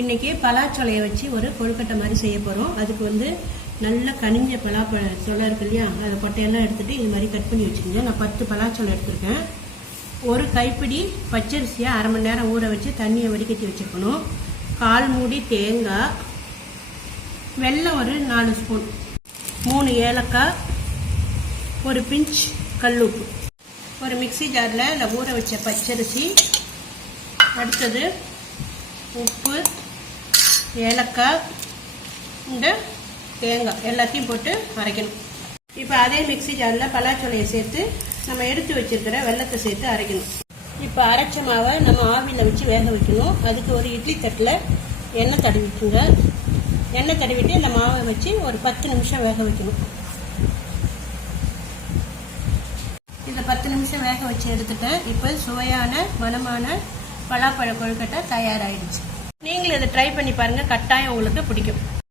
இன்றைக்கி பலாச்சொலையை வச்சு ஒரு கொழுக்கட்டை மாதிரி செய்ய போகிறோம் அதுக்கு வந்து நல்ல கனிஞ்ச பலாப்பழ சொலை இருக்கு இல்லையா? அதை கொட்டையெல்லாம் எடுத்துகிட்டு இது மாதிரி கட் பண்ணி வச்சுக்கோங்க. நான் பத்து பலாச்சொலை எடுத்திருக்கேன். ஒரு கைப்பிடி பச்சரிசியை அரை மணி நேரம் ஊற வச்சு தண்ணியை வடிகட்டி வச்சுக்கணும் கால் மூடி தேங்காய் வெள்ளம் ஒரு நாலு ஸ்பூன் மூணு ஏலக்காய் ஒரு பிஞ்ச் கல்லுப்பு ஒரு மிக்ஸி ஜாரில் இந்த ஊற வச்ச பச்சரிசி அடுத்தது உப்பு ஏலக்காய் இந்த தேங்காய் எல்லாத்தையும் போட்டு அரைக்கணும். இப்போ அதே மிக்சி ஜாரில் பலாச்சோலையை சேர்த்து நம்ம எடுத்து வச்சிருக்கிற வெள்ளத்தை சேர்த்து அரைக்கணும். இப்போ அரைச்ச மாவை நம்ம ஆவியில் வச்சு வேக வைக்கணும். அதுக்கு ஒரு இட்லி தட்டில் எண்ணெய் தடவிக்குங்க எண்ணெய் தடவிட்டு இந்த மாவை வச்சு ஒரு பத்து நிமிஷம் வேக வைக்கணும். இதை பத்து நிமிஷம் வேக வச்சு எடுத்துட்டேன் இப்போ சுவையான மனமான பலாப்பழ கொழுக்கட்டை தயாராகிடுச்சு நீங்களும் இதை ட்ரை பண்ணி பாருங்கள் கட்டாயம் உங்களுக்கு பிடிக்கும்.